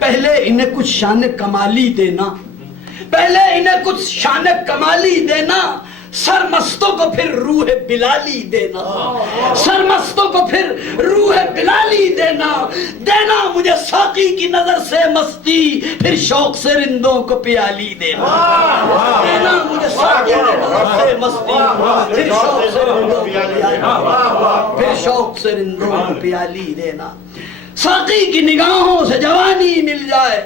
پہلے انہیں کچھ شان کمالی دینا، پہلے انہیں کچھ شان کمالی دینا، سرمستوں کو پھر روح بلالی دینا، سرمستوں کو پھر روح بلالی دینا، دینا مجھے ساقی کی نظر سے مستی، پھر شوق سے رندوں کو پیالی دینا، دینا مجھے ساقی کی نظر سے مستی، پھر شوق سے رندوں کو پیالی، پھر شوق سے رندوں کو پیالی دینا۔ ساقی کی نگاہوں سے جوانی مل جائے،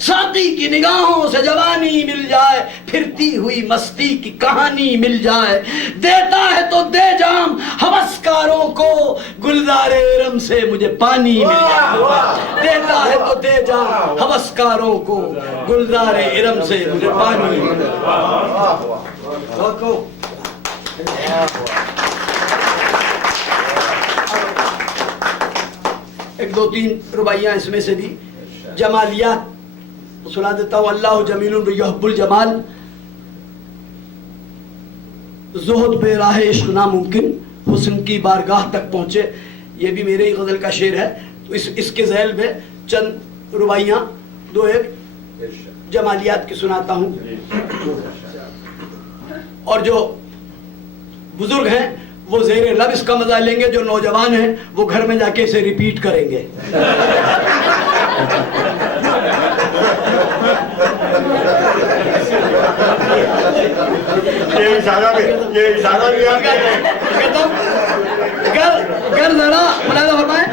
ساقی کی نگاہوں سے جوانی مل جائے، پھرتی ہوئی مستی کی کہانی مل جائے، دیتا ہے تو دے جام ہوسکاروں کو، گلزار ارم سے مجھے پانی مل جائے، دیتا ہے تو دے جام ہوسکاروں کو، گلزار ارم سے مجھے پانی مل جائے۔ ایک دو تین رباعیاں اس میں سے بھی جمالیات سنا دیتا ہوں۔ اللہ جمیل یحب الجمال، زہد بے راہ عشق ناممکن، حسن کی بارگاہ تک پہنچے، یہ بھی میرے ہی غزل کا شعر ہے، تو اس کے ذیل میں چند رباعیاں دو ایک جمالیات کی سناتا ہوں، اور جو بزرگ ہیں وہ زیر لب اس کا مزہ لیں گے، جو نوجوان ہیں وہ گھر میں جا کے اسے ریپیٹ کریں گے۔ یہ اشارہ بھی آپ گر ذرا ملاحظہ فرمائیں،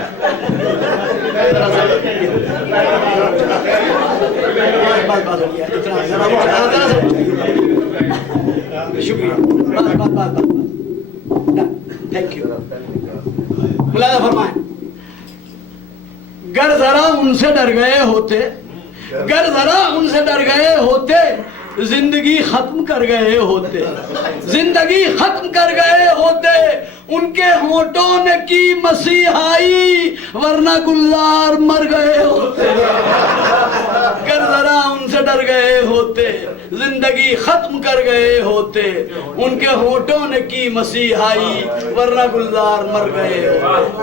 شکریہ، تھینک یو، ملاحظہ فرمائیں، گر ذرا ان سے ڈر گئے ہوتے، گر ذرا ان سے ڈر گئے ہوتے، زندگی ختم کر گئے ہوتے، زندگی ختم کر گئے ہوتے، ان کے ہونٹوں نے کی مسیحائی، ورنہ گلزار مر گئے ہوتے، گر ذرا ان سے ڈر گئے ہوتے، زندگی ختم کر گئے ہوتے، ان کے ہونٹوں نے کی مسیحائی، ورنہ گلزار مر گئے ہوتے۔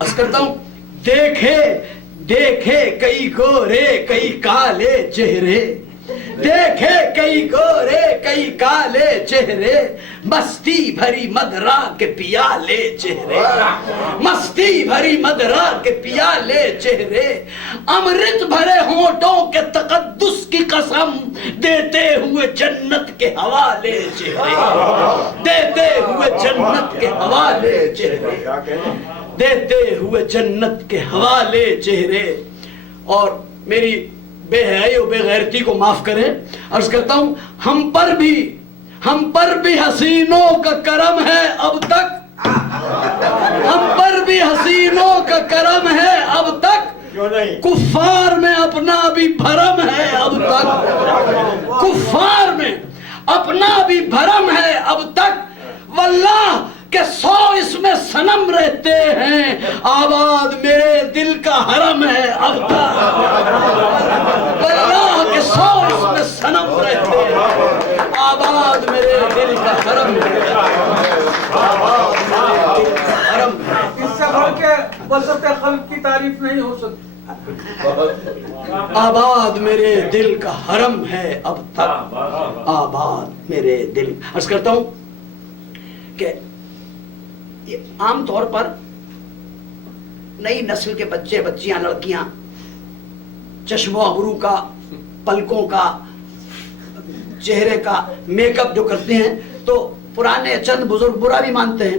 عرض کرتا ہوں، دیکھے دیکھے کئی گورے کئی کالے چہرے، دیکھے کئی گورے کئی کالے چہرے، مستی بھری مدرا کے پیالے چہرے، مستی بھری مدرا کے پیالے چہرے، امرت بھرے ہونٹوں کے تقدس کی قسم، دیتے ہوئے جنت کے حوالے چہرے، دیتے ہوئے جنت کے حوالے چہرے، دیتے ہوئے جنت کے حوالے چہرے۔ اور میری بے حیائی و بے غیرتی کو معاف کریں، عرض کرتا ہوں، ہم پر بھی حسینوں کا کرم ہے اب تک، ہم پر بھی حسینوں کا کرم ہے اب تک، کفار میں اپنا بھی بھرم ہے اب تک، کفار میں اپنا بھی بھرم ہے اب تک، واللہ کہ 100 اس میں صنم رہتے ہیں، آباد میرے دل کا حرم ہے اب تک، واللہ کہ 100 اس میں صنم رہتے ہیں، آباد میرے دل کا حرم ہے، آباد میرے دل کا حرم ہے۔ اس سے بڑھ کے وسط خلق کی تعریف نہیں ہو سکتی۔ آباد میرے دل کا حرم ہے اب تک، آباد میرے دل۔ عرض کرتا ہوں کہ عام طور پر نئی نسل کے بچے بچیاں لڑکیاں چشم و ابرو کا، پلکوں کا، چہرے کا میک اپ جو کرتے ہیں تو پرانے چند بزرگ برا بھی مانتے ہیں،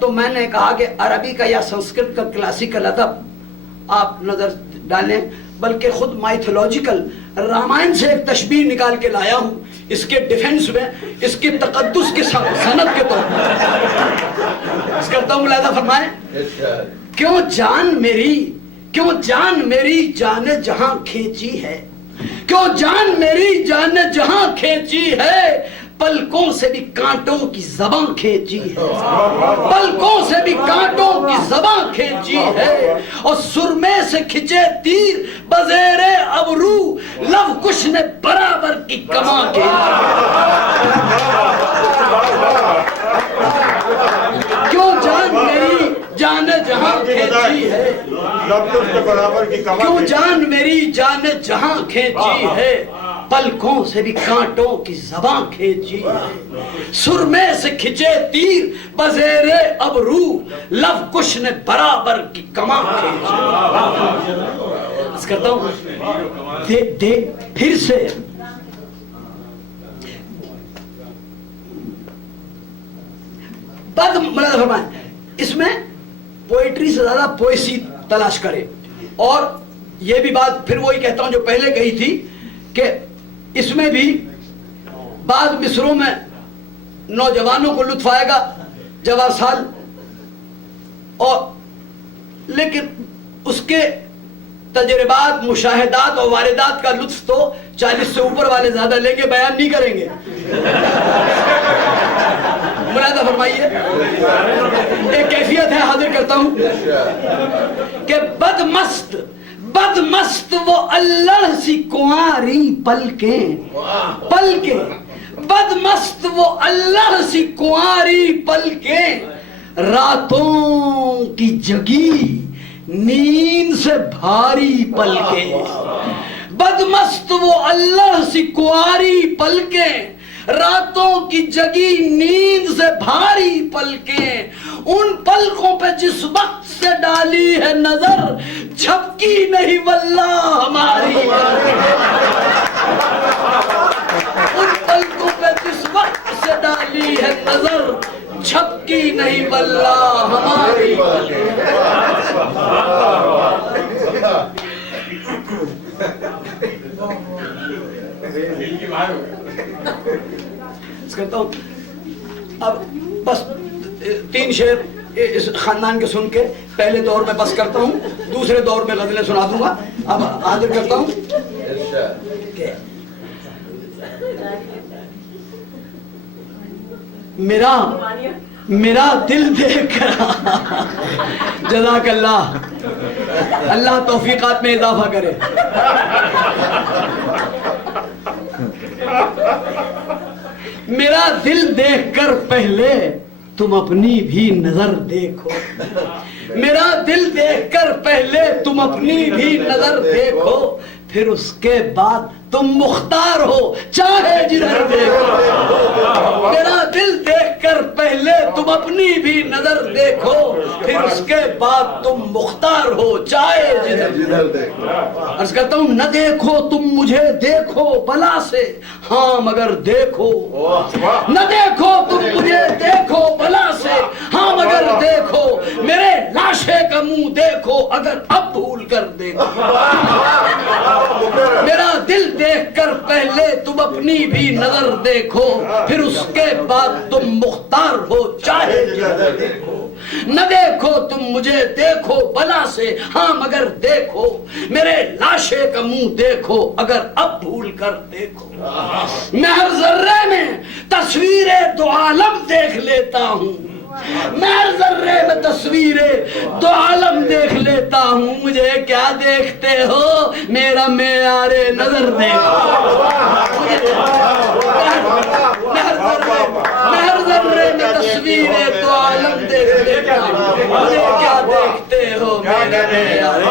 تو میں نے کہا کہ عربی کا یا سنسکرت کا کلاسیکل ادب آپ نظر ڈالیں، بلکہ خود مائتھولوجیکل رامائن سے ایک تشبیہ نکال کے لایا ہوں اس کے ڈیفنس میں، اس کی تقدس کی سند کے طور پر۔ اس کرتا ہوں، ملاحظہ فرمائیں، کیوں جان میری جان جہاں کھینچی ہے، کیوں جان میری جان جہاں کھینچی ہے، پلکوں سے بھی کانٹوں کی زباں کھینچی ہے، پلکوں سے بھی کانٹوں کی زباں کھینچی ہے، اور سرمے سے کھچے تیر بزیر ابرو، لو کش نے برابر کی کماں کھینچی ہے۔ کیوں جان میری جان جہاں کھینچی ہے لفظ اس کے برابر کی کمر کیوں کی جان میری جان نے جہاں کھینچی ہے پلکوں سے بھی کانٹوں کی زباں کھینچی ہے سرمے سے کھچے تیر بزیر ابرو لو کش نے برابر کی کماں کھینچی اس کرتا ہوں دے پھر سے بد ملازم فرمائیں اس میں پوئٹری سے زیادہ پوئسی تلاش کرے اور یہ بھی بات پھر وہی کہتا ہوں جو پہلے کہی تھی کہ اس میں بھی بعض مصروں میں نوجوانوں کو لطف آئے گا جوان سال اور لیکن اس کے تجربات مشاہدات اور واردات کا لطف تو 40 سے اوپر والے زیادہ لیں گے بیان نہیں کریں گے ملاحظہ فرمائیے ایک کیفیت ہے حاضر کرتا ہوں کہ بدمست وہ اللڑ سی کنواری پلکیں بدمست وہ اللڑ سی کنواری پلکیں راتوں کی جگی نیند سے بھاری پلکیں بدمست وہ اللڑ سی کنواری پلکیں راتوں کی جگی نیند سے بھاری پلکیں ان پلکوں پہ جس وقت سے ڈالی ہے نظر جھپکی نہیں واللہ ہماری ان پلکوں پہ جس وقت سے ڈالی ہے نظر جھپکی نہیں واللہ ہماری کرتا ہوں اب بس 3 شعر اس خاندان کے سن کے پہلے دور میں بس کرتا ہوں دوسرے دور میں غزلیں سنا دوں گا اب حاضر کرتا ہوں کہ میرا دل دیکھ کر جزاک اللہ اللہ توفیقات میں اضافہ کرے میرا دل دیکھ کر پہلے تم اپنی بھی نظر دیکھو میرا دل دیکھ کر پہلے تم اپنی بھی نظر دیکھو پھر اس کے بعد تم مختار ہو چاہے جدھر دیکھو میرا دل دیکھ کر پہلے تم اپنی بھی نظر دیکھو پھر اس کے بعد تم مختار ہو چاہے جدھر دیکھو عرض کرتا ہوں نہ دیکھو تم مجھے دیکھو بلا سے ہاں مگر دیکھو نہ دیکھو تم مجھے دیکھو بلا سے ہاں مگر دیکھو میرے لاشے کا منہ دیکھو اگر اب بھول کر دیکھو میرا دل دیکھ کر پہلے تم اپنی بھی نظر دیکھو پھر اس کے بعد تم مختار ہو چاہے جدھر دیکھو نہ دیکھو تم مجھے دیکھو بلا سے ہاں مگر دیکھو میرے لاشے کا منہ دیکھو اگر اب بھول کر دیکھو میں ہر ذرے میں تصویریں دو عالم دیکھ لیتا ہوں میں ہر ذرے میں تصویریں دو عالم دیکھ لیتا ہوں مجھے کیا دیکھتے ہو میرا معیار نظر دیکھو میں ہر ذرے میں تصویریں دو عالم دیکھ لیتا ہوں مجھے کیا دیکھتے ہو میرا معیار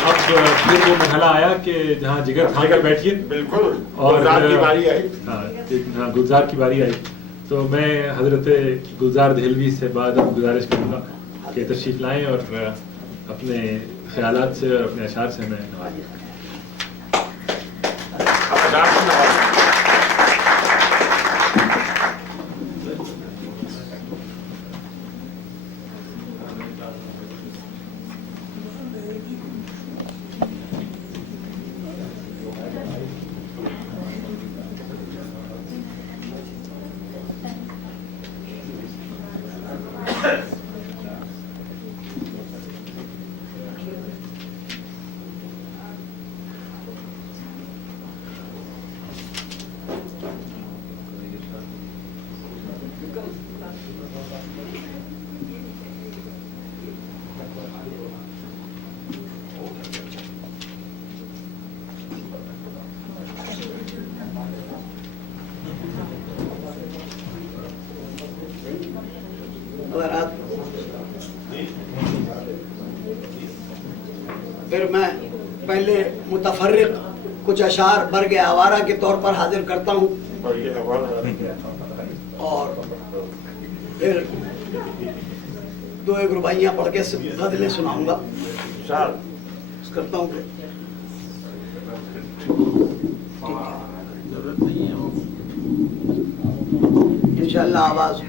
اب پھر وہ مرحلہ آیا کہ جہاں جگر تھا کے بیٹھیے بالکل اور گلزار کی باری آئی گلزار کی باری آئی تو میں حضرت گلزار دہلوی سے بعد اب گزارش کروں گا کہ تشریف لائیں اور اپنے خیالات سے اور اپنے اشعار سے ہمیں نوازیں پھر میں پہلے متفرق کچھ اشعار برگ آوارہ کے طور پر حاضر کرتا ہوں اور پھر دو ایک رباعیاں پڑھ کے غزلیں سناؤں گا کرتا ہوں کہ انشاءاللہ آواز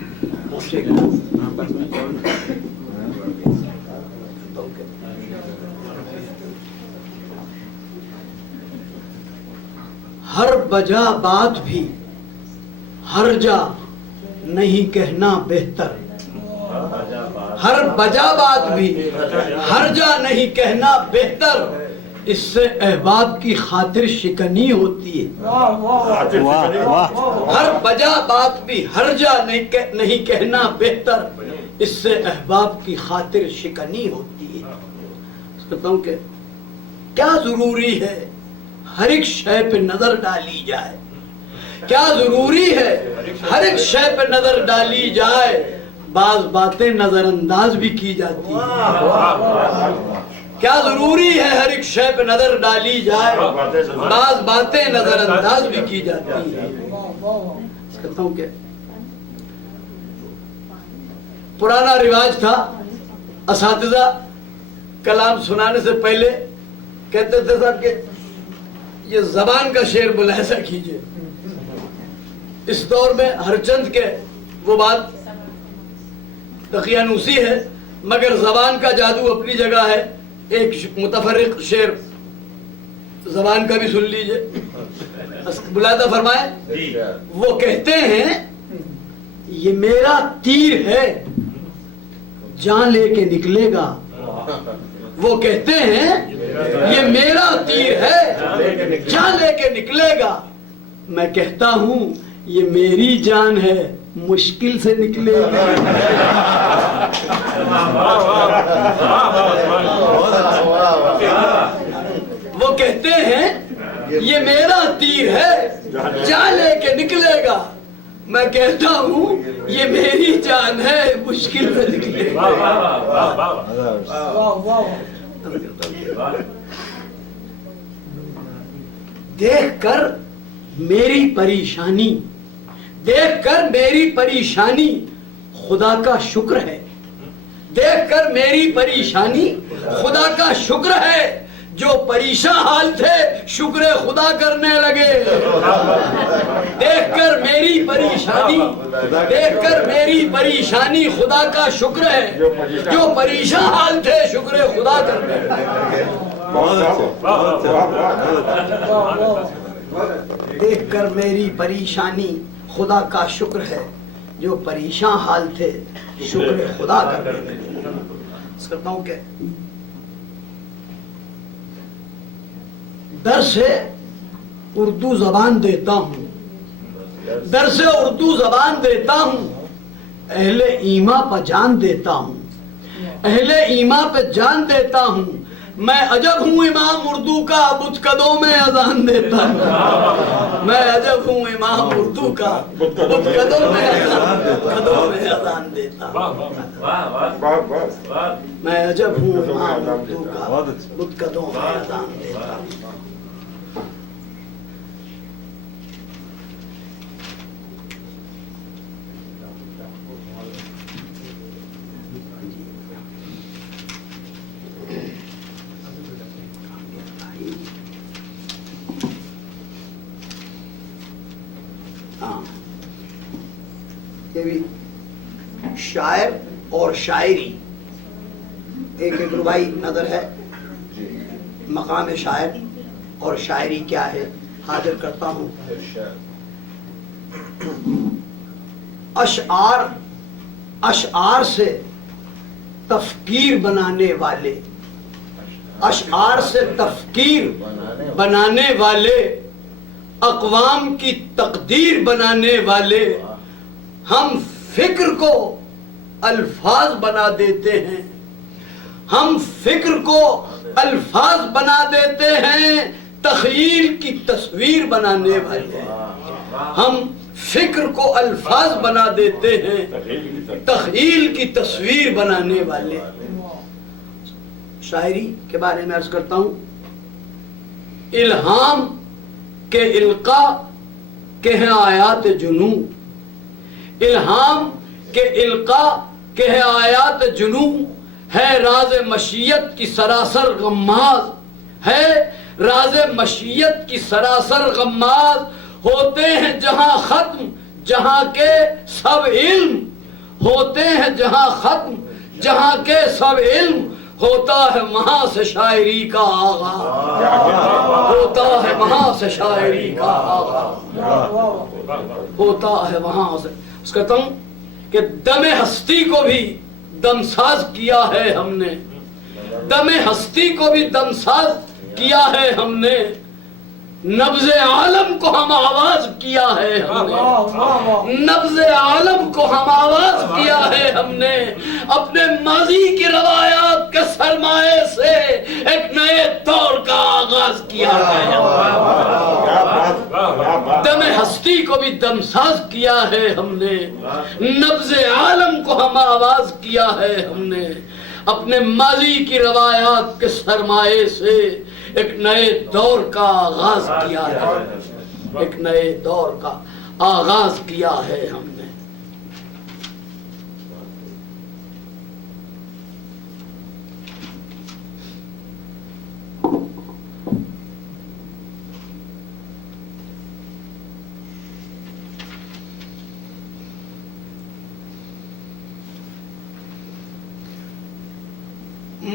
پہنچے گی. ہر بجا بات بھی ہر جا نہیں کہنا بہتر. ہر بجا بات بھی ہر جا نہیں کہنا بہتر. اس سے احباب کی خاطر شکنی ہوتی ہے. ہر بجا بات بھی ہر جا نہیں کہنا بہتر. اس سے احباب کی خاطر شکنی ہوتی ہے. کہتا ہوں کہ کیا ضروری ہے ہر ایک شے پہ نظر ڈالی جائے. کیا ضروری ہے ہر ایک شے پہ نظر ڈالی جائے. بعض باتیں نظر انداز بھی کی جاتی ہیں. کیا ضروری ہے ہر ایک شے پہ نظر ڈالی جائے. بعض باتیں نظر انداز بھی کی جاتی ہیں. کہتا ہوں کہ پرانا رواج تھا, اساتذہ کلام سنانے سے پہلے کہتے تھے صاحب کہ یہ زبان کا شعر ملاحظہ کیجئے. اس دور میں ہر چند کے وہ بات دقیانوسی ہے, مگر زبان کا جادو اپنی جگہ ہے. ایک متفرق شعر زبان کا بھی سن لیجئے. بلاتا فرمائے, وہ کہتے ہیں یہ میرا تیر ہے جان لے کے نکلے گا. وہ کہتے ہیں یہ میرا تیر ہے جان لے کے نکلے گا. میں کہتا ہوں یہ میری جان ہے مشکل سے نکلے گا. وہ کہتے ہیں یہ میرا تیر ہے جان لے کے نکلے گا. میں کہتا ہوں یہ میری جان ہے مشکل سے نکلے گا. دیکھ کر میری پریشانی, دیکھ کر میری پریشانی خدا کا شکر ہے. دیکھ کر میری پریشانی خدا کا شکر ہے. جو پریشان حال تھے شکر خدا کرنے لگے. دیکھ کر میری پریشانی, دیکھ کر میری پریشانی خدا کا شکر ہے. جو پریشان حال تھے شکر خدا کرنے لگے. دیکھ کر میری پریشانی خدا کا شکر ہے. جو پریشان حال تھے شکر خدا کرنے لگے. کرتا ہوں کہ درس اردو زبان دیتا ہوں, درس اردو زبان دیتا ہوں. اہل ایمان پہ جان دیتا ہوں, اہل ایمان پہ جان دیتا ہوں. میں عجب ہوں امام اردو کا بت قدوں میں اذان دیتا ہوں. میں عجب ہوں امام اردو کا بت قدوں میں اذان دیتا ہوں. میں عجب ہوں امام اردو کا بت قدوں میں اذان دیتا ہوں. یہ بھی شاعر اور شاعری ایک ایک رباعی نظر ہے. مقام شاعر اور شاعری کیا ہے حاضر کرتا ہوں. اشعار سے تفکیر بنانے والے, اشعار سے تفکیر بنانے والے, اقوام کی تقدیر بنانے والے. ہم فکر کو الفاظ بنا دیتے ہیں, ہم فکر کو الفاظ بنا دیتے ہیں. تخیل کی تصویر بنانے والے. ہم فکر کو الفاظ بنا دیتے ہیں, تخیل کی تصویر بنانے والے. شاعری کے بارے میں عرض کرتا ہوں. الہام کے القا کے ہیں آیات جنوں، الہام کے القا کے ہیں آیات جنوں، ہے راز مشیت کی سراسر غماز، ہے راز مشیت کی سراسر غماز. ہوتے ہیں جہاں ختم جہاں کے سب علم، ہوتے ہیں جہاں ختم جہاں کے سب علم، ہوتا ہے وہاں سے شاعری کا آغاز، ہوتا ہے وہاں سے شاعری کا آغاز، ہوتا ہے وہاں سے. اس کہتا ہوں کہ دم ہستی کو بھی دمساز کیا ہے ہم نے، دم ہستی کو بھی دمساز کیا ہے ہم نے، نبض عالم کو ہم آواز کیا ہے ہم نے، نبض عالم کو ہم آواز کیا ہے ہم نے، اپنے ماضی کی روایات کے سرمایے سے ایک نئے دور کا آغاز کیا ہے ہم نے، دم ہستی کو بھی دمساز کیا ہے ہم نے، نبض عالم کو ہم آواز کیا ہے ہم نے، اپنے ماضی کی روایات کے سرمایے سے ایک نئے دور کا آغاز کیا ہے، ایک نئے دور کا آغاز کیا ہے ہم نے.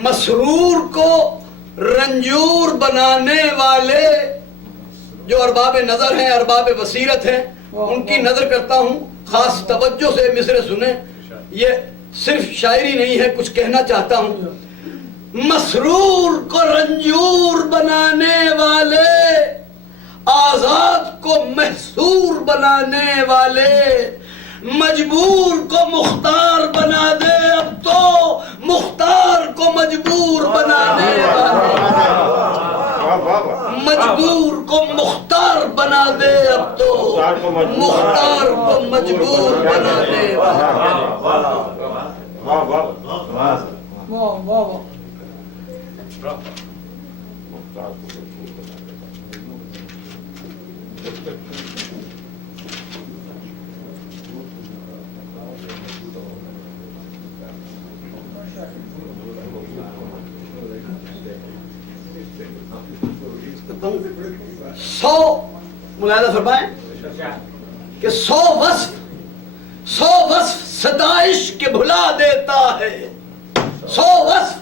مسرور کو رنجور بنانے والے جو ارباب نظر ہیں، ارباب بصیرت ہیں، ان کی نظر کرتا ہوں. خاص توجہ سے مصرع سنیں، یہ صرف شاعری نہیں ہے، کچھ کہنا چاہتا ہوں. مسرور کو رنجور بنانے والے، آزاد کو محصور بنانے والے، مجبور کو مختار بنا دے اب تو مختار کو مجبور بنانے والے، مجبور کو مختار بنا دے اب تو مختار کو مجبور بنانے والے. سو ملاحظہ فرمائیں کہ سو وصف ستائش کے بھلا دیتا ہے، سو وصف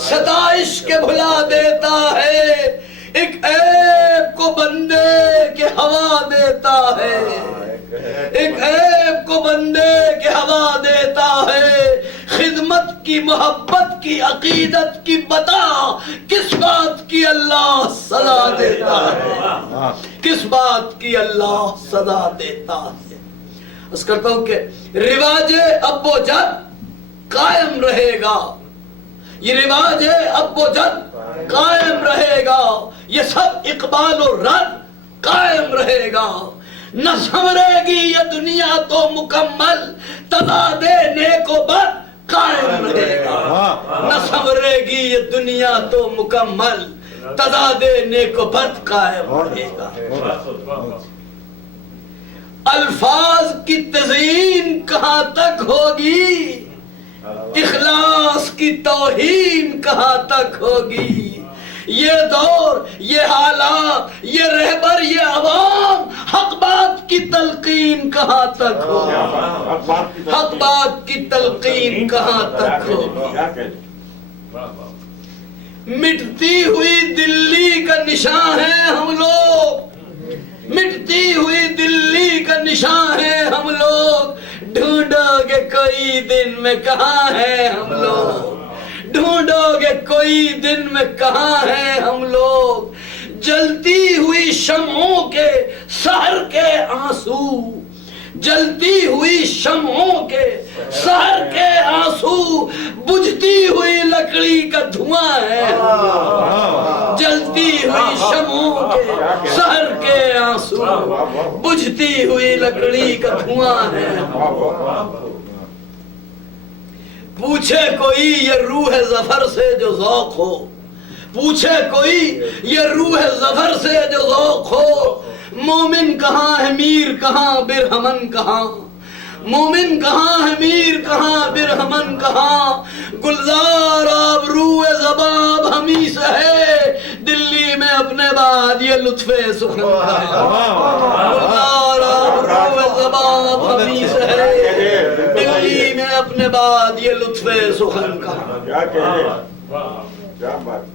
ستائش کے بھلا دیتا ہے، ایک عیب کو بندے کے ہوا دیتا ہے، ایک عیب کو بندے کے ہوا دیتا ہے. خدمت کی محبت کی عقیدت کی بتا کس بات کی اللہ سزا دیتا ہے، کس بات کی اللہ سزا دیتا ہے. اس کرتا ہوں کہ رواج اب و جد قائم رہے گا، یہ رواج اب و جد قائم رہے گا، یہ سب اقبال و رد قائم رہے گا. نہ سنورے گی یہ دنیا تو مکمل، تضاد نیک و بد قائم رہے گا. نہ سنورے گی یہ دنیا تو مکمل، تضاد نیک و بد قائم رہے گا. الفاظ کی تزئین کہاں تک ہوگی، اخلاص کی توہین کہاں تک ہوگی. یہ دور، یہ حالات، یہ رہبر، یہ عوام، حق بات کی تلقین کہاں تک ہوگی، حق بات کی تلقین کہاں تک ہوگی. مٹتی ہوئی دلی کا نشان ہے ہم لوگ، مٹتی ہوئی دلی کا نشان ہے ہم لوگ. ڈھونڈو گے کوئی دن میں کہاں ہے ہم لوگ، ڈھونڈو گے کوئی دن میں کہاں ہیں ہم لوگ. جلتی ہوئی شمعوں کے سحر کے آنسو، جلتی ہوئی شمعوں کے سحر کے آنسو، بجھتی ہوئی لکڑی کا دھواں ہے. جلتی ہوئی شمعوں کے سحر کے آنسو، بجھتی ہوئی لکڑی کا دھواں ہے. پوچھے کوئی یہ روح ظفر سے جو ذوق ہو، پوچھے کوئی یہ روح ظفر سے جو ذوق ہو، مومن کہاں ہے میر کہاں برہمن کہاں، مومن کہاں ہے میر کہاں برہمن کہاں، گلزار آبرو زباب ہمیں سے ہے، دلی میں اپنے بعد یہ لطف سخن کہاں، گلزار آبرو زباب ہمیں سے ہے، دلی میں اپنے بعد یہ لطف سخن کہاں۔ کیا کہنے، کیا بات۔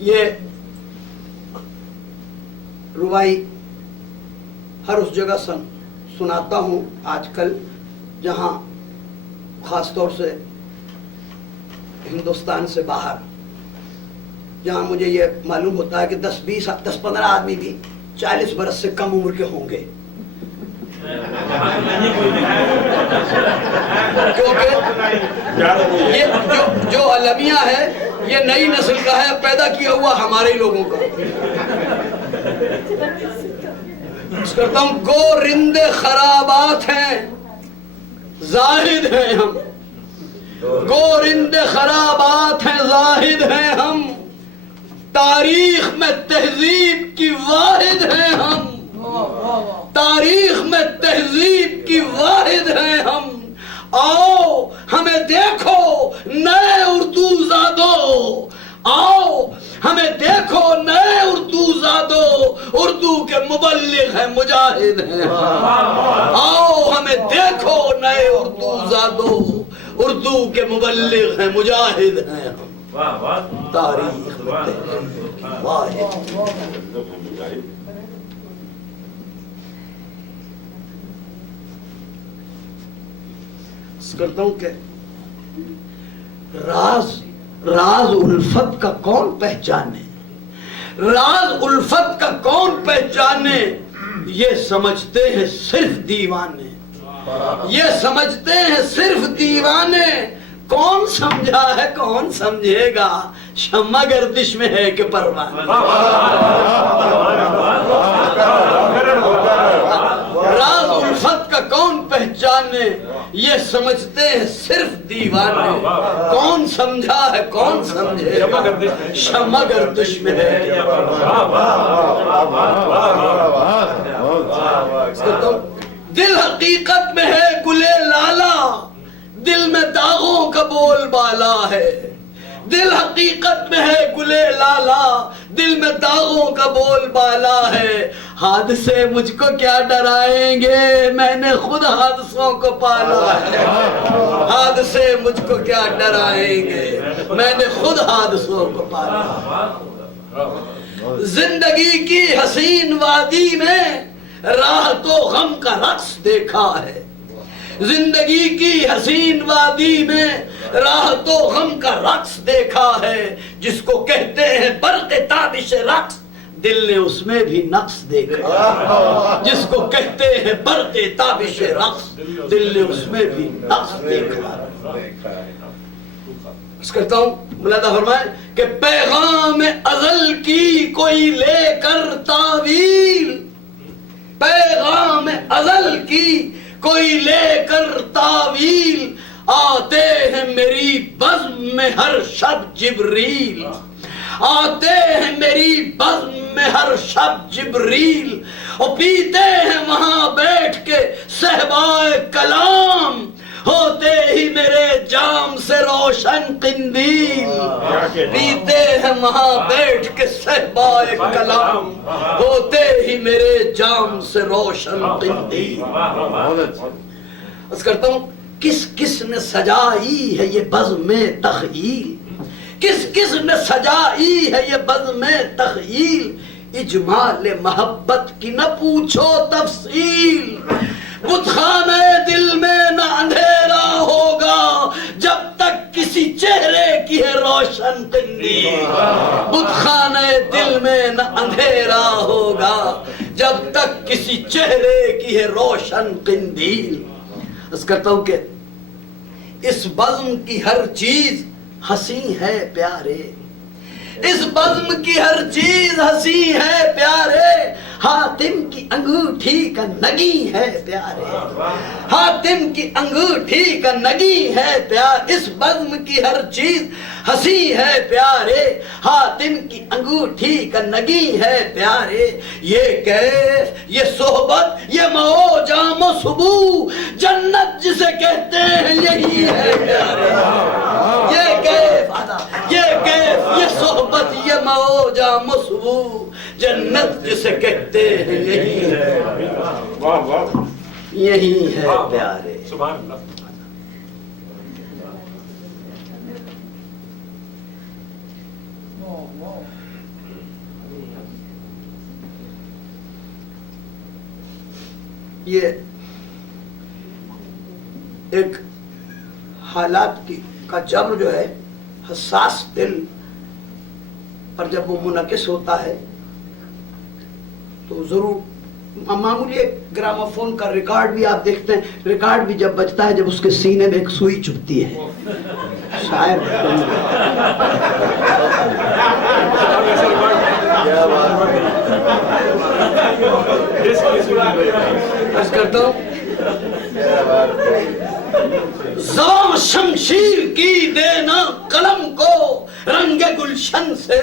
یہ ربائی ہر اس جگہ سناتا ہوں آج کل جہاں خاص طور سے ہندوستان سے باہر، جہاں مجھے یہ معلوم ہوتا ہے کہ 10-15 آدمی بھی 40 برس سے کم عمر کے ہوں گے، کیونکہ یہ جو المیہ ہے یہ نئی نسل کا ہے، پیدا کیا ہوا ہمارے لوگوں کا۔ اس کرتا ہوں گو رند خرابات ہیں زاہد ہیں ہم، گو رند خرابات ہیں زاہد ہیں ہم، تاریخ میں تہذیب کی واحد ہیں ہم، تاریخ میں تہذیب کی واحد ہیں ہم، آؤ ہمیں دیکھو نئے اردو زادو، آؤ ہمیں دیکھو نئے اردو زادو، اردو کے مبلغ ہیں مجاہد ہیں، آؤ ہمیں دیکھو نئے اردو زادو، اردو کے مبلغ ہیں مجاہد ہیں ہم، تاریخ میں تہذیب کی واحد۔ کرتا ہوں کہ راز الفت کا کون پہچانے، راز الفت کا کون پہچانے، یہ سمجھتے ہیں صرف دیوانے، یہ سمجھتے ہیں صرف دیوانے، کون سمجھا ہے کون سمجھے گا، شمع گردش میں ہے کہ پروانے۔ راز الفت کا کون پہچانے، یہ سمجھتے ہیں صرف دیوانے، کون سمجھا ہے کون سمجھے گا، شمع گردش میں ہے۔ دل حقیقت میں ہے گلے لالا، دل میں داغوں کا بول بالا ہے، دل حقیقت میں ہے گلے لالا، دل میں داغوں کا بول بالا ہے، حادثے مجھ کو کیا ڈرائیں گے، میں نے خود حادثوں کو پالا ہے، حادثے مجھ کو کیا ڈرائیں گے، میں نے خود حادثوں کو پالا ہے۔ زندگی کی حسین وادی میں راہ تو غم کا رقص دیکھا ہے، زندگی کی حسین وادی میں راہ تو غم کا رقص دیکھا ہے، جس کو کہتے ہیں برق تابش رقص، دل نے اس میں بھی نقص دیکھا، جس کو کہتے ہیں برق تابش رقص، دل نے اس میں بھی نقص دیکھا۔ اس کرتا ہوں ملاحظہ فرمائیں کہ پیغام ازل کی کوئی لے کر تعویل، پیغام ازل کی کوئی لے کر تعویل، آتے ہیں میری بزم میں ہر شب جبریل، آتے ہیں میری بزم میں ہر شب جبریل، اور پیتے ہیں وہاں بیٹھ کے صحبائے کلام، ہوتے ہی میرے جام سے روشن قندیل، پیتے ہیں وہاں بیٹھ کے صحبائے کلام، ہوتے ہی میرے جام سے روشن قندیل۔ عرض کرتا ہوں کس کس نے سجائی ہے یہ بزم تخیل، کس کس نے سجائی ہے یہ بزم تخیل، اجمال محبت کی نہ پوچھو تفصیل، بت خانہ دل میں نہ اندھیرا ہوگا جب تک کسی چہرے کی ہے روشن قندیل، بت خانہ دل میں نہ اندھیرا ہوگا کسی چہرے کی ہے روشن قندیل. عرض کرتا ہوں کہ اس بزم کی ہر چیز ہنسی ہے پیارے, اس بزم کی ہر چیز ہنسی ہے پیارے, حاتم کی انگوٹھی کا نگی ہے پیارے, حاتم کی انگوٹھی کا نگی ہے پیار. اس بزم کی ہر چیز ہنسی ہے پیارے, حاتم کی انگوٹھی کا نگی ہے پیارے. یہ کیف, یہ صحبت, یہ مو جام و صبو, جنت جسے کہتے ہیں یہی ہے پیارے. یہ کیف, یہ صحبت, یہ مو جام و صبو, جنت جسے کہتے ہیں یہی ہے, واہ واہ, یہی ہے پیارے. سبحان اللہ. یہ ایک حالات کا جبر جو ہے, حساس دل پر جب وہ منعکس ہوتا ہے تو ضرور معمولی ایک گراموفون کا ریکارڈ بھی آپ دیکھتے ہیں, ریکارڈ بھی جب بجتا ہے جب اس کے سینے میں ایک سوئی چبھتی ہے. شاعر کرتا ہوں, زبان شمشیر کی دینا قلم کو رنگ گلشن سے,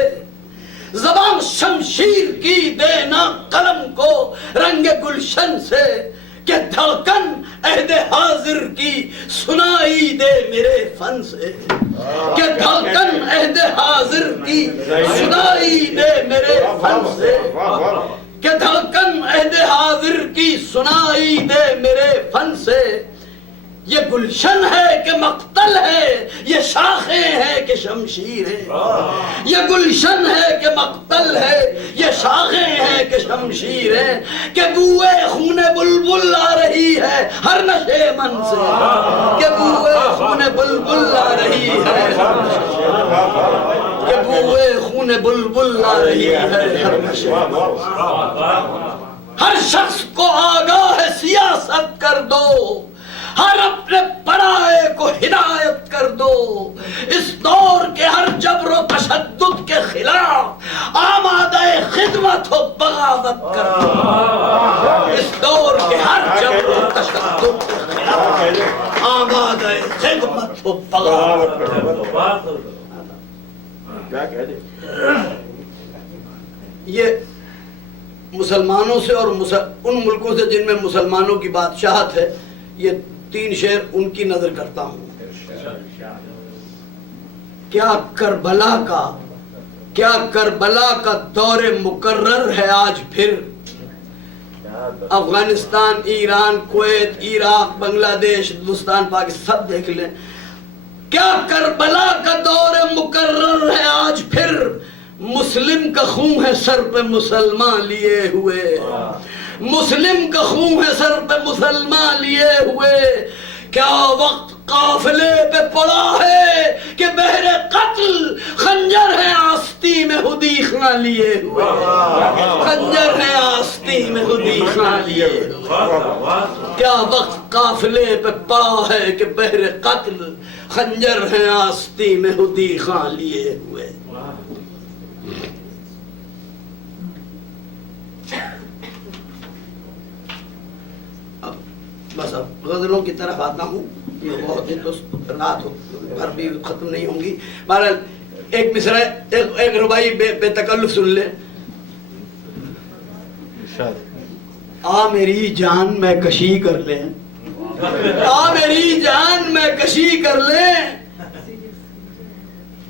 زبان شمشیر کی دینا قلم کو رنگ گلشن سے, کہ دھڑکن عہد حاضر کی سنائی دے میرے فن سے, کہ دھڑکن عہد حاضر کی سنائی دے میرے فن سے, کہ دھڑکن عہد حاضر کی سنائی دے میرے فن سے. یہ گلشن ہے کہ مقتل ہے, یہ شاخیں ہے کہ شمشیر ہے, یہ گلشن ہے کہ مقتل ہے, یہ شاخیں ہے کہ شمشیر ہے, کہ بوئے خون بلبل آ رہی ہے ہر نشے من سے, کہ بوئے خون بلبل آ رہی ہے, کہ بوئے خون بلبل آ رہی ہے ہر نشے من سے. ہر شخص کو آگاہ سیاست کر دو, ہر اپنے پرائے کو ہدایت کر دو, اس دور کے ہر جبر و تشدد کے خلاف آمادہ خدمت و بغاوت کر دو, اس دور کے ہر جبر و تشدد کے خلاف آمادہ خدمت و بغاوت کر دو. کیا کہہ دے. یہ مسلمانوں سے اور ان ملکوں سے جن میں مسلمانوں کی بادشاہت ہے, یہ 3 شعر ان کی نظر کرتا ہوں. کیا کربلا کا دور مقرر ہے آج پھر, افغانستان, ایران, کویت, عراق, بنگلہ دیش, ہندوستان, پاکستان سب دیکھ لیں. کیا کربلا کا دور مقرر ہے آج پھر, مسلم کا خون ہے سر پہ مسلمان لیے ہوئے, مسلم کا خون ہے سر پہ مسلمان لیے ہوئے. کیا وقت قافلے پہ پڑا ہے کہ بحر قتل خنجر ہے آستی میں حدیقہ لیے ہوئے, خنجر ہے آستی میں حدیقہ لیے ہوئے. کیا وقت قافلے پہ پڑا ہے کہ بحر قتل خنجر ہے آستی میں حدیقہ لیے ہوئے. بس اب غزلوں کی طرف آتا ہوں, یہ بہت دن تو رات بھر بھی ختم نہیں ہوں گی. بہرحال ایک مصرع, ایک ربائی بے تکلف سن لے. آ میری جان میں کشی کر لیں, آ میری جان میں کشی کر لیں,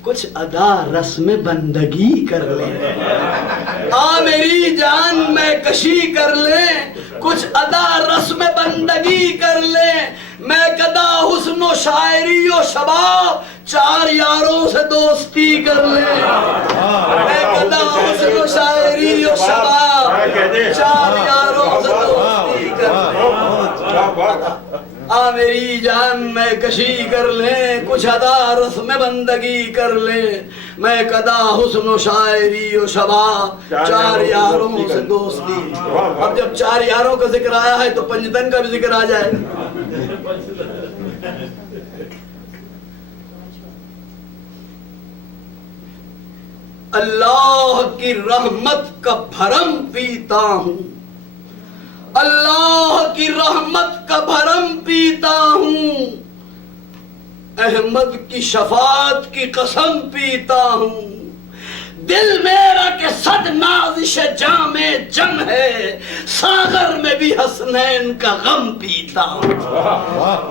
کچھ ادا رسم بندگی کر لیں. آ میری جان میں کشی کر لیں, کچھ ادا رسم بندگی کر لیں. میں کدا حسن و شاعری و شباب 4 یاروں سے دوستی کر لیں. میں کدا حسن و شاعری و شباب 4 یاروں سے دوستی کر لیں. آ میری جان میں کشی کر لیں کچھ ادا رسم بندگی کر لیں میں قدا حسن و شاعری و شبا چار یاروں سے دوستی. اب جب چار یاروں کا ذکر آیا ہے تو پنجتن کا بھی ذکر آ جائے. اللہ کی رحمت کا بھرم پیتا ہوں اللہ کی رحمت کا بھرم پیتا ہوں احمد کی شفاعت کی قسم پیتا ہوں دل میرا کہ صد نازش جام جم ہے ساغر میں بھی حسنین کا غم پیتا ہوں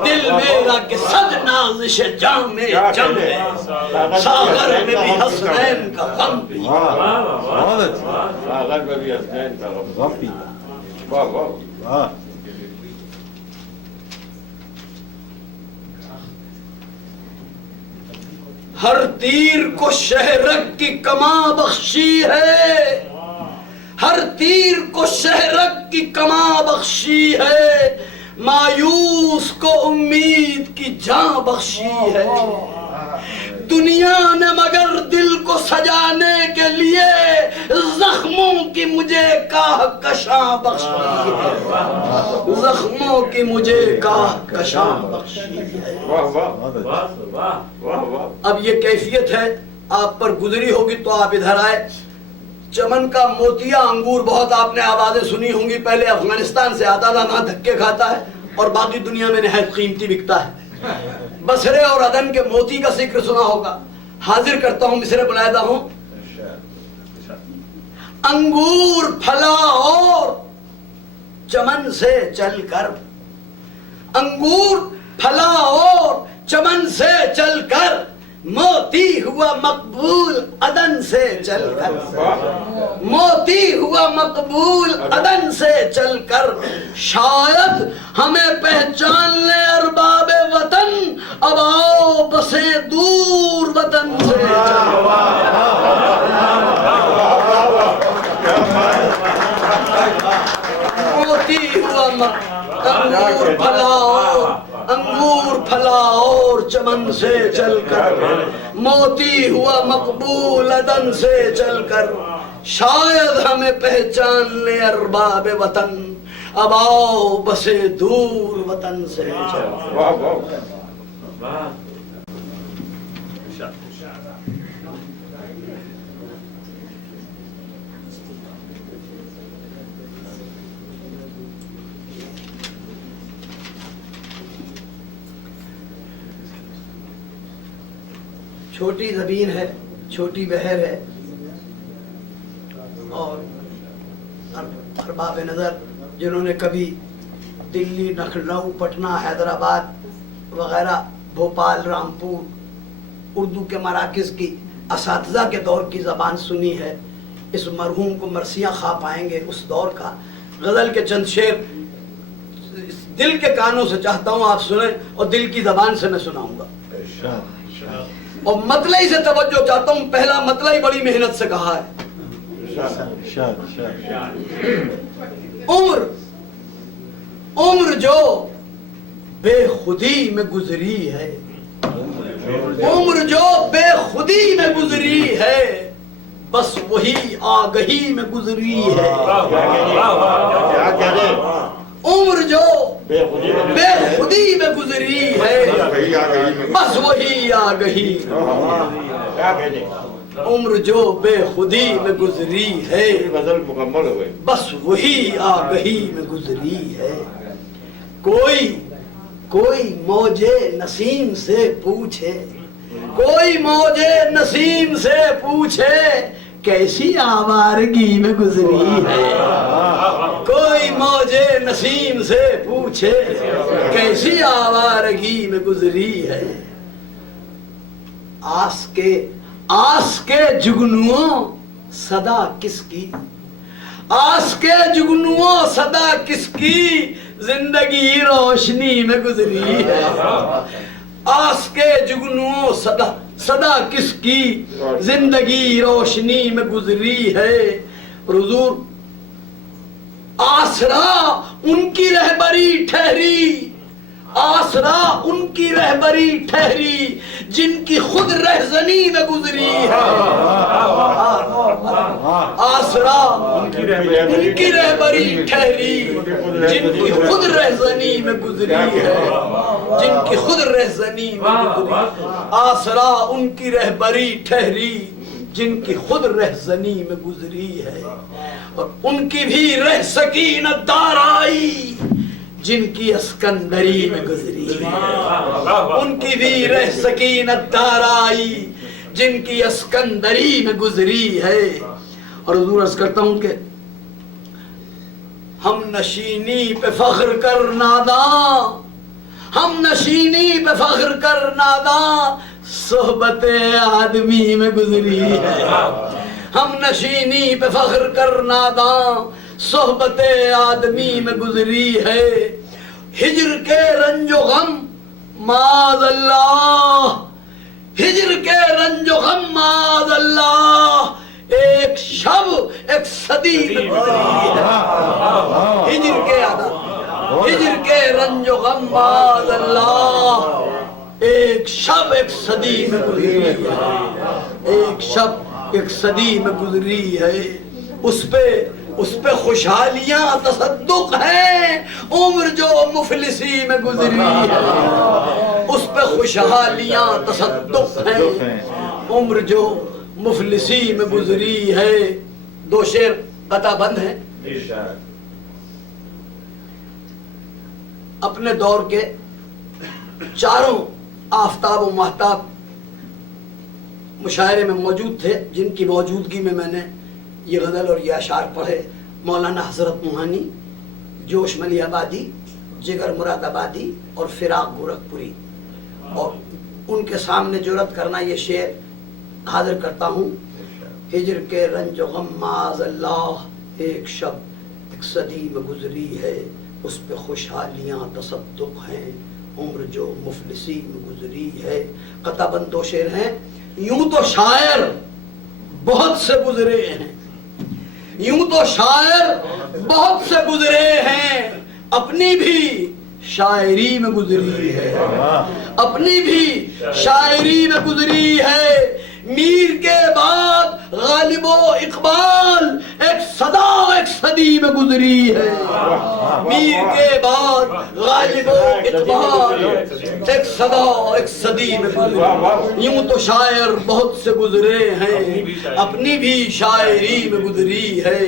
دل میرا کہ صد نازش جام جم ہے ساغر میں بھی حسنین کا غم پیتا ہوں ساغر میں بھی حسنین کا غم پیتا. واہ واہ. ہر تیر کو شہرک کی کماں بخشی ہے ہر تیر کو شہرک کی کماں بخشی ہے مایوس کو امید کی جاں بخشی ہے دنیا نے مگر دل کو سجانے کے لیے زخموں کی مجھے کاہ کشاں بخشی ہے زخموں کی مجھے کاہ کشاں بخشی ہے. اب یہ کیفیت ہے آپ پر گزری ہوگی تو آپ ادھر آئے. چمن کا موتیا انگور بہت آپ نے آوازیں سنی ہوں گی پہلے افغانستان سے آتا تھا نہ دھکے کھاتا ہے اور باقی دنیا میں نہایت قیمتی بکتا ہے. بصرے اور عدن کے موتی کا ذکر سنا ہوگا. حاضر کرتا ہوں مصرے بلایا ہوں. انگور پھلا اور چمن سے چل کر انگور پھلا اور چمن سے چل کر موتی ہوا مقبول عدن سے چل کر موتی ہوا مقبول عدن سے چل کر شاید ہمیں پہچان لے ارباب وطن اب آؤ بسے دور وطن سے موتی ہوا انگور پھلا اور انگور پھلا اور چمن سے چل کر موتی ہوا مقبول عدن سے چل کر شاید ہمیں پہچان لے ارباب وطن اب آؤ بسے دور وطن سے چل کر. چھوٹی زمین ہے چھوٹی بحر ہے اور ارباب نظر جنہوں نے کبھی دلی لکھنؤ پٹنہ حیدرآباد وغیرہ بھوپال رامپور اردو کے مراکز کی اساتذہ کے دور کی زبان سنی ہے اس مرحوم کو مرثیاں خواہ پائیں گے اس دور کا. غزل کے چند شعر دل کے کانوں سے چاہتا ہوں آپ سنیں اور دل کی زبان سے میں سناؤں گا اور مطلعی سے توجہ چاہتا ہوں. پہلا مطلعی بڑی محنت سے کہا ہے. عمر جو بے خودی میں گزری ہے عمر جو بے خودی میں گزری ہے بس وہی آگہی میں گزری ہے. عمر جو بے خودی میں گزری ہے بس وہی آگہی. عمر جو بے خودی میں گزری ہے مکمل ہو گئی بس وہی آگہی میں گزری ہے. کوئی موجے نسیم سے پوچھے کوئی موجے نسیم سے پوچھے کیسی آوارگی میں گزری ہے. کوئی موجے نسیم سے پوچھے کیسی آوارگی میں گزری ہے. آس کے جگنوں صدا کس کی آس کے جگنوں صدا کس کی زندگی روشنی میں گزری ہے. آس کے جگنوں صدا کس کی زندگی روشنی میں گزری ہے. حضور آسرا ان کی رہبری ٹھہری، آسرا ان کی رہبری ٹھہری جن کی خود رہزنی میں گزری ہے، آسرا ان کی رہبری ٹھہری جن کی خود رہزنی میں گزری ہے، جن کی خود رہزنی میں گزری، آسرا ان کی رہبری ٹھہری جن کی خود رہزنی میں گزری ہے، اور ان کی بھی رہ سکینت دار آئی جن کی اسکندری میں گزری ہے، ان کی بھی رہ سکینت دار آئی جن کی اسکندری میں گزری ہے۔ اور حضور عرض کرتا ہوں کہ ہم نشینی پہ فخر کر ناداں، ہم نشینی پہ فخر کر ناداں صحبت آدمی میں گزری ہے، ہم نشینی پہ فخر کر ناداں صحبت آدمی میں گزری ہے، ہجر کے رنج و غم معاذ اللہ، ہجر کے رنج و غم معاذ اللہ ایک شب ایک صدی میں گزری ہے، ہجر کے عدد، ہجر کے رنج و غم معاذ اللہ ایک شب ایک صدی میں گزری ہے، ایک شب ایک صدی میں گزری ہے، اس پہ خوشحالیاں تصدق ہیں عمر جو مفلسی میں گزری ہے، اس پہ خوشحالیاں تصدق ہیں عمر جو مفلسی میں گزری ہے۔ دو شعر قطع بند ہیں، اپنے دور کے چاروں آفتاب و مہتاب مشاعرے میں موجود تھے، جن کی موجودگی میں میں نے یہ غزل اور یہ اشعار پڑھے، مولانا حضرت موہانی، جوش ملی آبادی، جگر مراد آبادی اور فراق گورکھپوری، اور ان کے سامنے جرأت کرنا یہ شعر حاضر کرتا ہوں۔ ہجر کے رنج و غم معاذ اللہ ایک شب ایک صدی میں گزری ہے، اس پہ خوشحالیاں تصدق ہیں عمر جو مفلسی میں گزری ہے۔ قطع بند دو شعر ہیں۔ یوں تو شاعر بہت سے گزرے ہیں، یوں تو شاعر بہت سے گزرے ہیں، اپنی بھی شاعری میں گزری ہے، اپنی بھی شاعری میں گزری ہے، میر کے بعد غالب و اقبال ایک صدا ایک صدی میں گزری ہے، میر کے بعد غالب و اقبال ایک صدا ایک صدی میں گزری ہے۔ یوں تو شاعر بہت سے گزرے ہیں، اپنی بھی شاعری میں گزری ہے،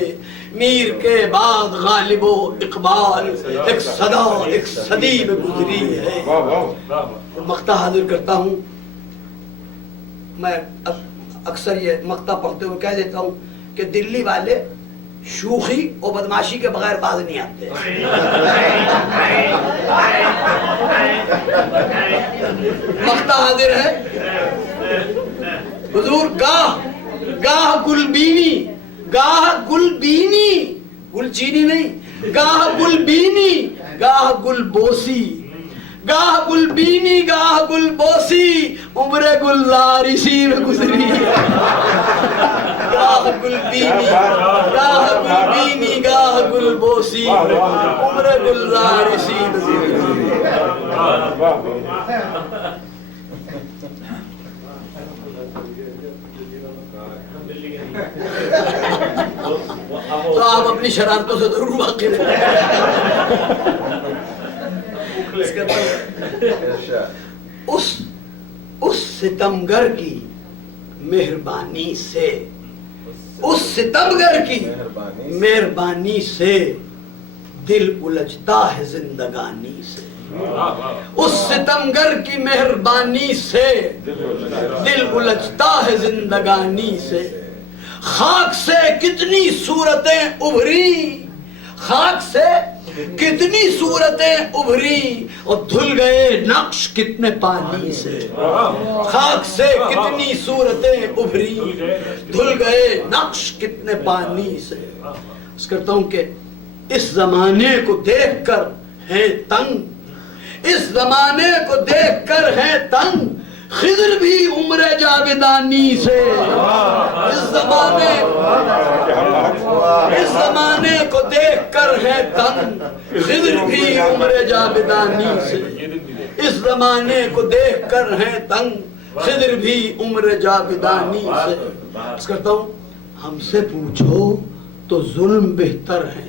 میر کے بعد غالب و اقبال ایک صدا ایک صدی میں گزری ہے۔ مقطع حاضر کرتا ہوں۔ میں اکثر یہ مقطع پڑھتے ہوئے کہہ دیتا ہوں کہ دلی والے شوخی اور بدماشی کے بغیر باز نہیں آتے۔ مقطع حاضر ہے۔ حضور گاہ گلبینی، گاہ گلبینی، گل چینی نہیں، گاہ گلبینی گاہ گل بوسی، گاہ گل بینی گاہ گل بوسی عمر گلزار اسی میں گزری ہے، گاہ گل بینی گاہ گل بینی گاہ گل بوسی عمر گلزار اسی میں گزری ہے۔ تو آپ اپنی شرارتوں سے ضرور واقف ہیں۔ اس ستمگر کی مہربانی سے، اس ستمگر کی مہربانی سے دل الجھتا ہے زندگانی سے، اس ستمگر کی مہربانی سے دل الجھتا ہے زندگانی سے، خاک سے کتنی صورتیں ابھری، خاک سے کتنی صورتیں ابھری اور دھل گئے نقش کتنے پانی سے، خاک سے کتنی صورتیں ابھری دھل گئے نقش کتنے پانی سے۔ اس کرتا ہوں کہ اس زمانے کو دیکھ کر ہیں تنگ، اس زمانے کو دیکھ کر ہیں تنگ، خضر بھی عمر جاودانی سے، اس زمانے کو دیکھ کر ہے تنگ، خضر بھی عمر جاودانی سے، اس زمانے کو دیکھ کر ہے تنگ، خضر بھی عمر جاودانی سے۔ عرض کرتا ہوں ہم سے پوچھو تو ظلم بہتر ہے،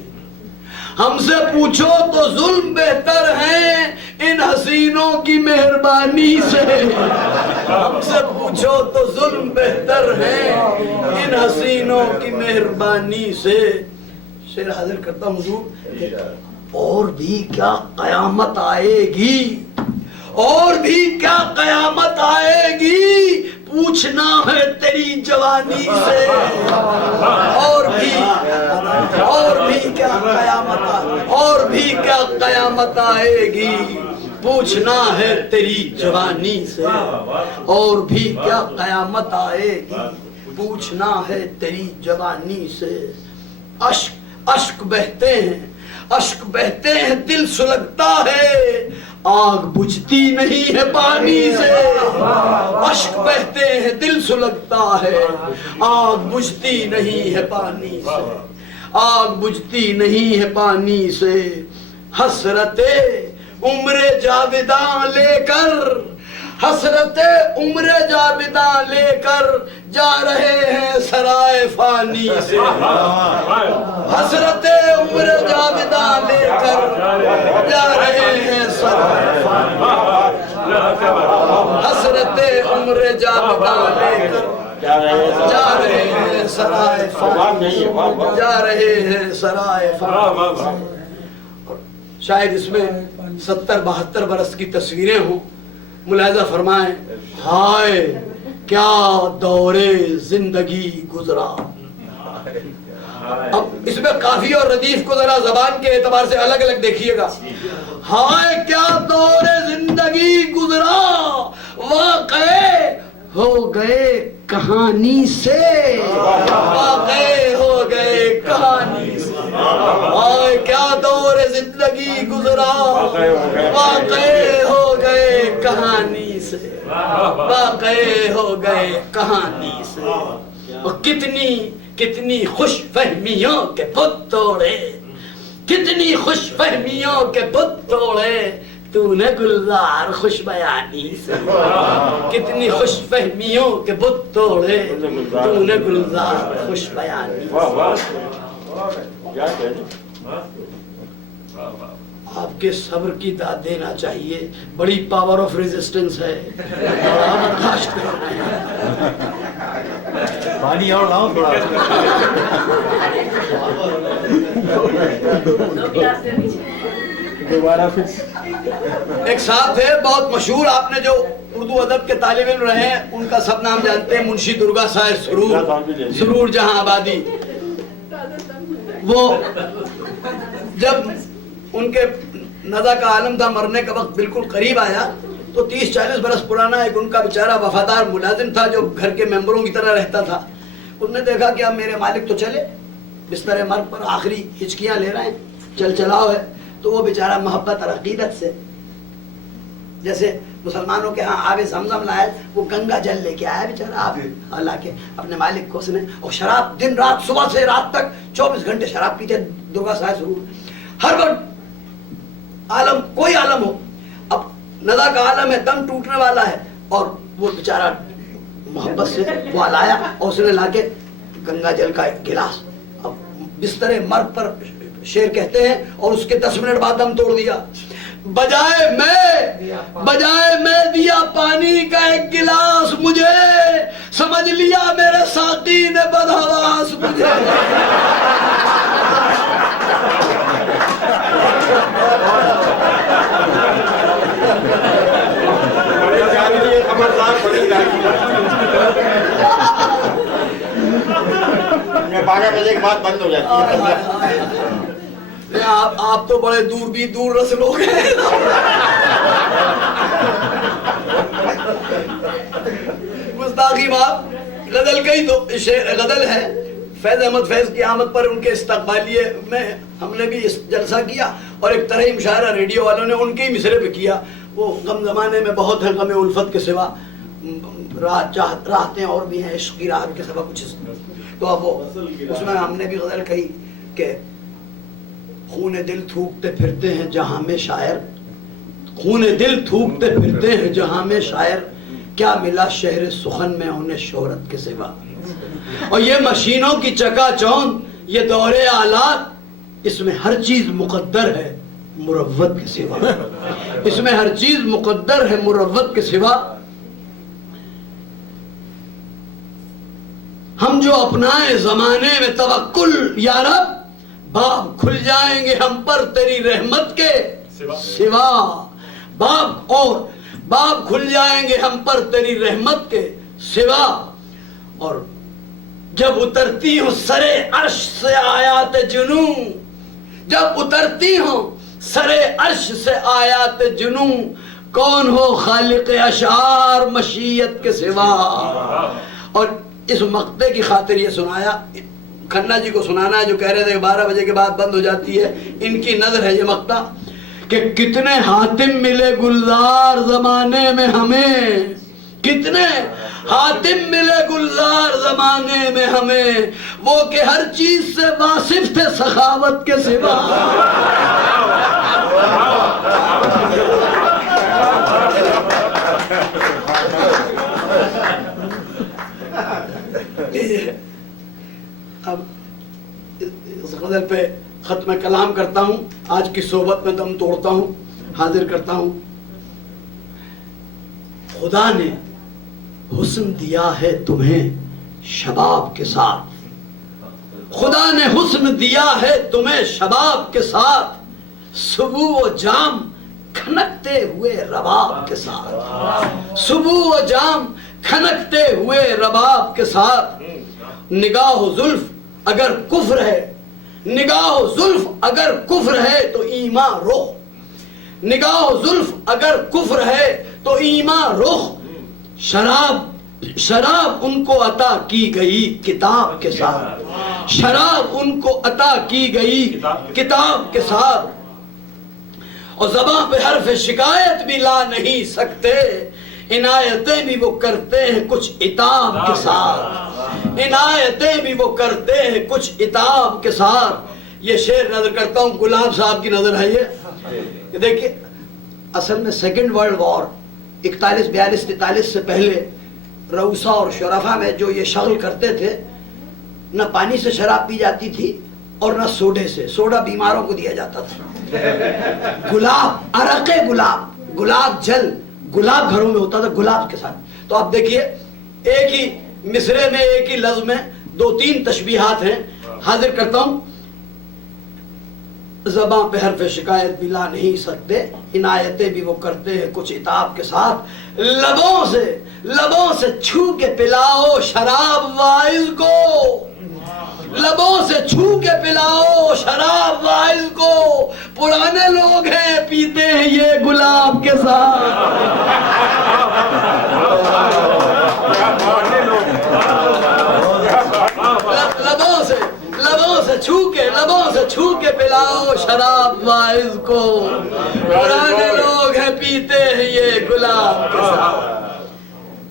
ہم سے پوچھو تو ظلم بہتر ہے ان حسینوں کی مہربانی سے، ہم سے پوچھو تو ظلم بہتر ہے ان حسینوں کی مہربانی سے۔ شعر حاضر کرتا ہوں حضور، اور بھی کیا قیامت آئے گی، اور بھی کیا قیامت آئے گی، پوچھنا ہے تیری جوانی سے، اور بھی کیا قیامت، اور بھی کیا قیامت آئے گی، پوچھنا ہے تیری جوانی سے، اور بھی کیا قیامت آئے گی، پوچھنا ہے تیری جوانی سے۔ اشک بہتے ہیں، اشک بہتے ہیں، دل سلگتا ہے، آگ بجھتی نہیں ہے پانی سے، اشک بہتے ہیں دل سلگتا ہے، آگ بجھتی نہیں ہے پانی سے، آگ بجھتی نہیں ہے پانی سے۔ حسرت عمر جاوداں لے کر، حسرت عمر جاوداں لے کر جا رہے ہیں سرائے فانی سے، حسرت عمر جاوداں لے کر جا رہے ہیں سرائے فانی، حسرت عمر جاوداں لے کر جا رہے ہیں سرائے فانی، جا رہے ہیں سرائے فانی۔ شاید اس میں 70-72 برس کی تصویریں ہوں، ملاحظہ فرمائیں، ہائے کیا دور زندگی گزرا۔ اب اس میں قافی اور ردیف کو ذرا زبان کے اعتبار سے الگ الگ دیکھیے گا۔ ہائے کیا دور زندگی گزرا، واقع ہو گئے کہانی سے، واقع ہو گئے کہانی سے۔ ہائے کیا دور زندگی گزرا، واقع ہو گئے کہانی سے، واقع ہو گئے کہانی سے۔ اور کتنی خوش فہمیوں کے بت توڑے، کتنی خوش فہمیوں کے بت توڑے تو نے گلزار خوش بیانی سے، کتنی خوش فہمیوں کے بت توڑے تو نے گلزار خوش بیانی سے۔ آپ کے صبر کی داد دینا چاہیے، بڑی پاور آف ریزسٹنس ہے، برداشت کرنا ہے۔ پانی اور لاؤ تھوڑا۔ دوبارہ پھر ایک صاحب تھے بہت مشہور، آپ نے جو اردو ادب کے طالب علم رہے ہیں ان کا سب نام جانتے ہیں، منشی درگا صاحب سرور جہاں آبادی۔ وہ جب ان کے نزا کا عالم تھا، مرنے کا وقت بالکل قریب آیا، تو 30-40 برس پرانا ایک ان کا بیچارہ وفادار ملازم تھا جو گھر کے ممبروں کی طرح رہتا تھا۔ انہوں نے دیکھا کہ اب میرے مالک تو چلے، بستر مرگ پر آخری ہچکیاں لے رہے ہیں، چل چلاؤ ہے، تو وہ بیچارہ محبت اور عقیدت سے، جیسے مسلمانوں کے ہاں آب زمزم لائے، وہ گنگا جل لے کے آیا بیچارہ آب لا کے اپنے مالک کو، اس نے، اور شراب دن رات، صبح سے رات تک 24 گھنٹے شراب پیتے درگا صاحب ضرور، ہر وقت عالم، کوئی عالم ہو، اب نزا کا عالم ہے، دم ٹوٹنے والا ہے، اور وہ بیچارہ محبت سے وہ لایا اور اس نے لا کے گنگا جل کا ایک گلاس، اب بستر مرگ پر شعر کہتے ہیں، اور اس کے 10 منٹ بعد دم توڑ دیا۔ بجائے میں دیا پانی کا ایک گلاس مجھے، سمجھ لیا میرے ساقی نے بدحواس مجھے۔ بند ہو جاتی ہے۔ آپ تو بڑے دور رس لوگ ہیں۔ گستاخی بات، غزل کا ہی تو غزل ہے، فیض احمد فیض کی آمد پر ان کے استقبالیے میں ہم نے بھی جلسہ کیا، اور ایک طرح مشاعرہ ریڈیو والوں نے ان کے ہی مصرے پہ کیا۔ وہ غم زمانے میں بہت ہے غم الفت کے سوا، راحتیں اور بھی ہیں، عشق کی راہ کے سبب کچھ. تو اب وہ اس میں ہم نے بھی غزل کہی کہ خون دل تھوکتے پھرتے ہیں جہاں میں شاعر، خون دل تھوکتے پھرتے ہیں جہاں میں شاعر، کیا ملا شہر سخن میں انہیں شہرت کے سوا. اور یہ مشینوں کی چکا چوند، یہ دور آلات، اس میں ہر چیز مقدر ہے مروت کے سوا. اس میں ہر چیز مقدر ہے مروت کے سوا. ہم جو اپنائے زمانے میں توکل یا رب، باب کھل جائیں گے ہم پر تیری رحمت کے سوا. باب کھل جائیں گے ہم پر تیری رحمت کے سوا. اور جب اترتی ہوں سرے عرش سے آیات جنوں، جب اترتی ہوں سرے عرش سے آیات جنوں، کون ہو خالق اشعار مشیت کے سوا. اور اس مقطع کی خاطر یہ سنایا، کھنہ جی کو سنانا ہے جو کہہ رہے تھے کہ 12 بجے کے بعد بند ہو جاتی ہے. ان کی نظر ہے یہ مقطع کہ کتنے حاتم ملے گلزار زمانے میں ہمیں، کتنے حاتم ملے گلزار زمانے میں ہمیں، وہ کہ ہر چیز سے واصف تھے سخاوت کے سوا. اب اس غزل پہ ختم کلام کرتا ہوں، آج کی صحبت میں دم توڑتا ہوں، حاضر کرتا ہوں. خدا نے حسن دیا ہے تمہیں شباب کے ساتھ، خدا نے حسن دیا ہے تمہیں شباب کے ساتھ، صبح و جام کھنکتے ہوئے رباب کے ساتھ، صبح و جام کھنکتے ہوئے رباب کے ساتھ. نگاہ و زلف اگر کفر ہے، نگاہ و زلف اگر کفر ہے تو ایمان رخ، نگاہ و زلف اگر کفر ہے تو ایمان رخ. شراب ان کو عطا کی گئی کتاب کے ساتھ، شراب ان کو عطا کی گئی کتاب کے ساتھ. اور زباں پہ حرف شکایت بھی لا نہیں سکتے، عنایتیں بھی وہ کرتے ہیں کچھ عتاب کے ساتھ، عنایتیں بھی وہ کرتے ہیں کچھ عتاب کے ساتھ. یہ شعر نظر کرتا ہوں، گلاب صاحب کی نظر ہے یہ. دیکھیے اصل میں سیکنڈ ورلڈ وار 41 42 43 سے پہلے روسا اور شرفا میں جو یہ شغل کرتے تھے، نہ پانی سے شراب پی جاتی تھی اور نہ سوڈے سے. سوڈا بیماروں کو دیا جاتا تھا. گلاب، عرق گلاب، گلاب جل، گلاب گھروں میں ہوتا تھا گلاب کے ساتھ. تو آپ دیکھیے ایک ہی مصرے میں، ایک ہی لفظ میں 2-3 تشبیہات ہیں. حاضر کرتا ہوں. زباں پہ حرف شکایت بھی لا نہیں سکتے، عنایتیں بھی وہ کرتے ہیں کچھ عتاب کے ساتھ. لبوں سے چھو کے پلاؤ شراب وائل کو، لبوں سے چھو کے پلاؤ شراب وائل کو، پرانے لوگ ہیں پیتے ہیں یہ گلاب کے ساتھ. لبوں سے چھو کے پلاؤ شراب وائز کو، پرانے لوگ ہیں پیتے ہیں یہ گلاب کے ساتھ.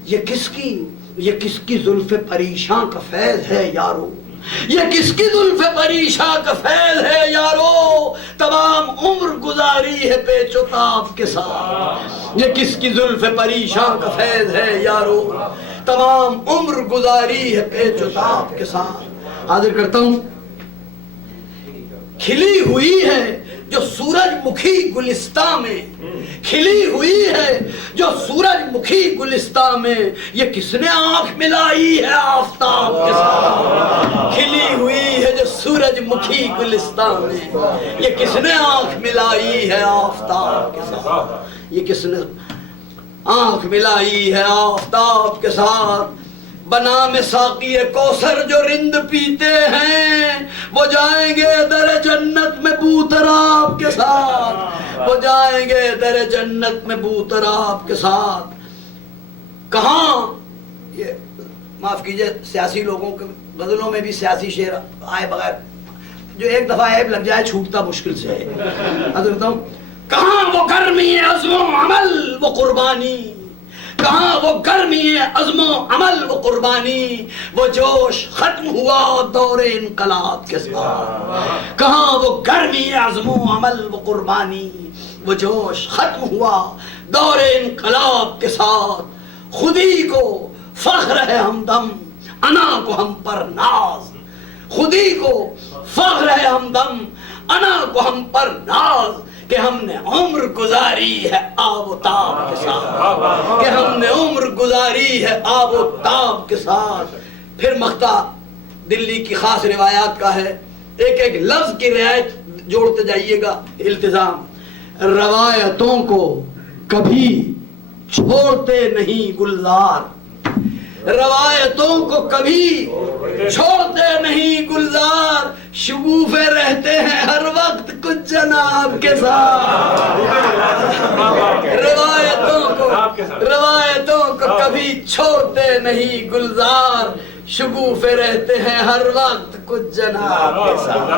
یہ کس کی زلف پریشاں کا فیض ہے یارو، یہ کس کی زلف پریشاں کا فیض ہے یارو، تمام عمر گزاری ہے پیچ و تاب کے ساتھ. یہ کس کی زلف پریشاں کا فیض ہے یارو، تمام عمر گزاری ہے پیچ و تاب کے ساتھ. حاضر کرتا ہوں. کھلی ہوئی ہے جو سورج مکھی گلستان میں، کھلی ہوئی ہے جو سورج مکھی گلستان میں، یہ کس نے آنکھ ملائی ہے آفتاب کے ساتھ. کھلی ہوئی ہے جو سورج مکھی گلستان میں، یہ کس نے آنکھ ملائی ہے آفتاب کے ساتھ. یہ کس نے آنکھ ملائی ہے آفتاب کے ساتھ. بنام ساقی کوثر جو رند پیتے ہیں، وہ جائیں گے در جنت میں بوتراب کے ساتھ، وہ جائیں گے در جنت میں بوتراب کے ساتھ. کہاں یہ معاف کیجئے سیاسی لوگوں کے غزلوں میں بھی سیاسی شعر آئے بغیر جو ایک دفعہ عیب لگ جائے چھوٹتا مشکل سے ہے. کہاں وہ گرمی عزم و عمل وہ قربانی، کہاں وہ گرمی عزم و عمل و قربانی، وہ جوش ختم ہوا دور انقلاب کے ساتھ. کہاں وہ گرمی عزم و عمل و قربانی، وہ جوش ختم ہوا دور انقلاب کے ساتھ. خودی کو فخر ہے ہمدم، انا کو ہم پر ناز. خودی کو فخر ہے ہمدم، انا کو ہم پر ناز، کہ ہم نے عمر گزاری ہے آب و تاب کے ساتھ. کہ ہم نے عمر گزاری ہے آب و تاب کے ساتھ. پھر مقطع دلی کی خاص روایات کا ہے، ایک ایک لفظ کی رعایت جوڑتے جائیے گا. التزام. روایتوں کو کبھی چھوڑتے نہیں گلزار، روایتوں کو کبھی چھوڑتے نہیں گلزار، شگوفے رہتے ہیں ہر وقت کچھ جناب کے ساتھ. روایتوں کو کبھی چھوڑتے نہیں گلزار، شگوفے رہتے ہیں ہر وقت کچھ جناب کے ساتھ.